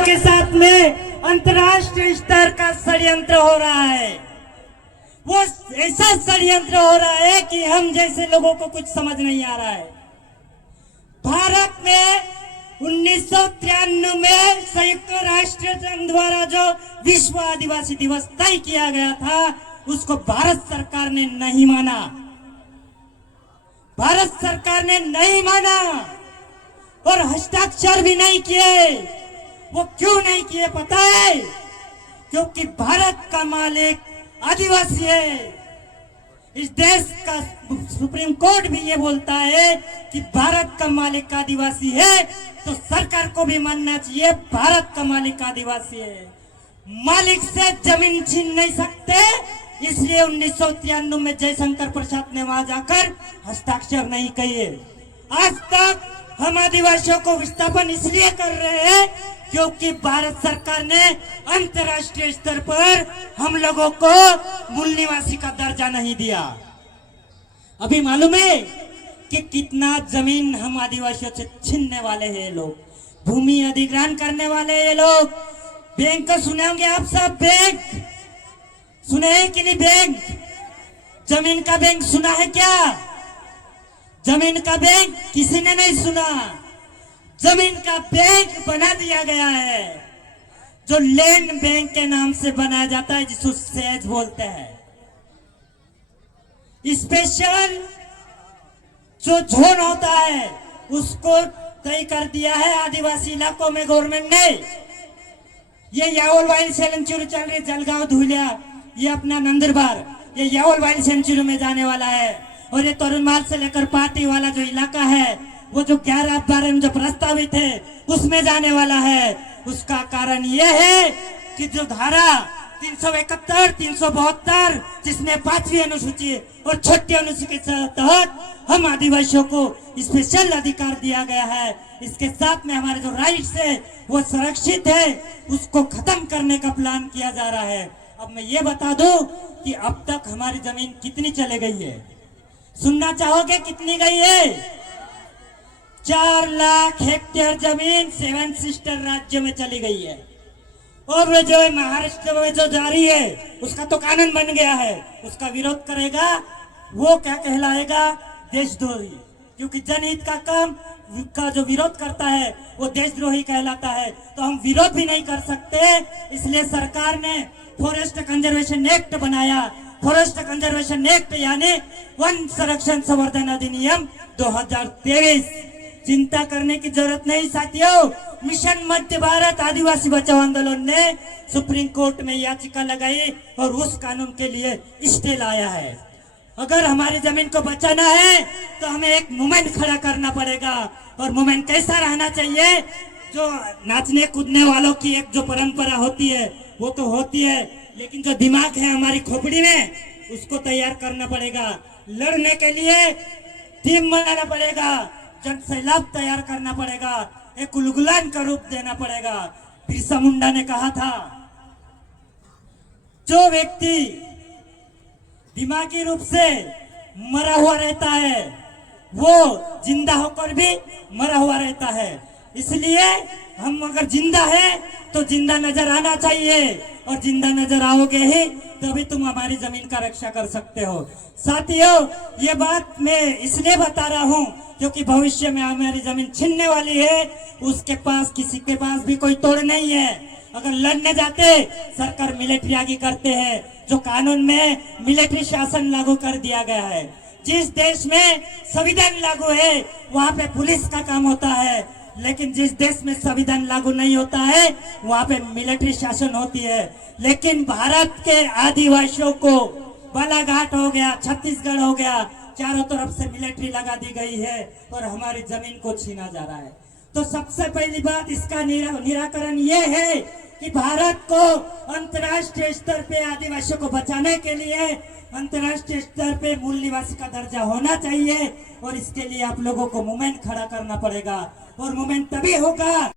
के साथ में अंतर्राष्ट्रीय स्तर का षड्यंत्र हो रहा है। वो ऐसा षड्यंत्र हो रहा है कि हम जैसे लोगों को कुछ समझ नहीं आ रहा है। भारत में 1993 में संयुक्त राष्ट्र संघ द्वारा जो विश्व आदिवासी दिवस तय किया गया था, उसको भारत सरकार ने नहीं माना। भारत सरकार ने नहीं माना और हस्ताक्षर भी नहीं किए। वो क्यों नहीं किए पता है? क्योंकि भारत का मालिक आदिवासी है। इस देश का सुप्रीम कोर्ट भी ये बोलता है कि भारत का मालिक आदिवासी है, तो सरकार को भी मानना चाहिए भारत का मालिक आदिवासी है। मालिक से जमीन छीन नहीं सकते, इसलिए 1993 में जयशंकर प्रसाद ने वहां जाकर हस्ताक्षर नहीं किए। आज तक हम आदिवासियों को विस्थापन इसलिए कर रहे हैं क्योंकि भारत सरकार ने अंतर्राष्ट्रीय स्तर पर हम लोगों को मूल निवासी का दर्जा नहीं दिया। अभी मालूम है कि कितना जमीन हम आदिवासियों से छीनने वाले हैं ये लोग, भूमि अधिग्रहण करने वाले ये लोग। बैंक का सुने होंगे आप सब, बैंक सुने हैं कि नहीं? बैंक, जमीन का बैंक सुना है क्या? जमीन का बैंक किसी ने नहीं सुना। जमीन का बैंक बना दिया गया है, जो लैंड बैंक के नाम से बनाया जाता है, जिसको सेज बोलते हैं। स्पेशल जो जोन होता है उसको तय कर दिया है आदिवासी इलाकों में गवर्नमेंट ने। ये यावल वाइल्ड सेंचुरी चल रही, जलगांव धुलिया, ये अपना नंदुरबार, ये यावल वाइल्ड सेंचुरी में जाने वाला है। और ये तोरनमाल से लेकर पार्टी वाला जो इलाका है, वो जो 11/12 में जो प्रस्तावित है उसमें जाने वाला है। उसका कारण यह है कि जो धारा 371, 372, जिसमें 5वीं अनुसूची और छठी अनुसूची के तहत हम आदिवासियों को स्पेशल अधिकार दिया गया है, इसके साथ में हमारे जो राइट्स है वो सुरक्षित है, उसको खत्म करने का प्लान किया जा रहा है। अब मैं ये बता दूं कि अब तक हमारी जमीन कितनी चले गई है, सुनना चाहोगे कितनी गई है? 4 लाख हेक्टेयर जमीन 7 सिस्टर राज्य में चली गई है। और वो जो महाराष्ट्र में जो जारी है उसका तो कानून बन गया है, उसका विरोध करेगा वो क्या कहलाएगा? देशद्रोही। क्योंकि जनहित का काम का जो विरोध करता है वो देशद्रोही कहलाता है। तो हम विरोध भी नहीं कर सकते, इसलिए सरकार ने फॉरेस्ट कंजर्वेशन एक्ट बनाया। फॉरेस्ट कंजर्वेशन एक्ट यानी वन संरक्षण संवर्धन अधिनियम 2023। चिंता करने की जरूरत नहीं साथियों। मिशन मध्य भारत आदिवासी बचाओ आंदोलन ने सुप्रीम कोर्ट में याचिका लगाई और उस कानून के लिए स्टे लाया है। अगर हमारी जमीन को बचाना है तो हमें एक मूवमेंट खड़ा करना पड़ेगा। और मूवमेंट कैसा रहना चाहिए? जो नाचने कूदने वालों की एक जो परंपरा होती है वो तो होती है, लेकिन जो दिमाग है हमारी खोपड़ी में उसको तैयार करना पड़ेगा। लड़ने के लिए टीम बनाना पड़ेगा, जन सैलाब तैयार करना पड़ेगा, एक उलगुलान का रूप देना पड़ेगा। बिरसा मुंडा ने कहा था, जो व्यक्ति दिमागी रूप से मरा हुआ रहता है वो जिंदा होकर भी मरा हुआ रहता है। इसलिए हम अगर जिंदा है तो जिंदा नजर आना चाहिए, और जिंदा नजर आओगे ही तभी तुम हमारी जमीन का रक्षा कर सकते हो। साथियों, ये बात मैं इसलिए बता रहा हूँ क्योंकि भविष्य में हमारी जमीन छीनने वाली है, उसके पास किसी के पास भी कोई तोड़ नहीं है। अगर लड़ने जाते सरकार मिलिट्री आगे करते हैं, जो कानून में मिलिट्री शासन लागू कर दिया गया है। जिस देश में संविधान लागू है वहाँ पे पुलिस का काम होता है, लेकिन जिस देश में संविधान लागू नहीं होता है वहाँ पे मिलिट्री शासन होती है। लेकिन भारत के आदिवासियों को बालाघाट हो गया, छत्तीसगढ़ हो गया, चारों तरफ से मिलिट्री लगा दी गई है और हमारी जमीन को छीना जा रहा है। तो सबसे पहली बात इसका निराकरण ये है कि भारत को अंतर्राष्ट्रीय स्तर पे आदिवासियों को बचाने के लिए अंतर्राष्ट्रीय स्तर पे मूल निवासी का दर्जा होना चाहिए। और इसके लिए आप लोगों को मूवमेंट खड़ा करना पड़ेगा, और मूवमेंट तभी होगा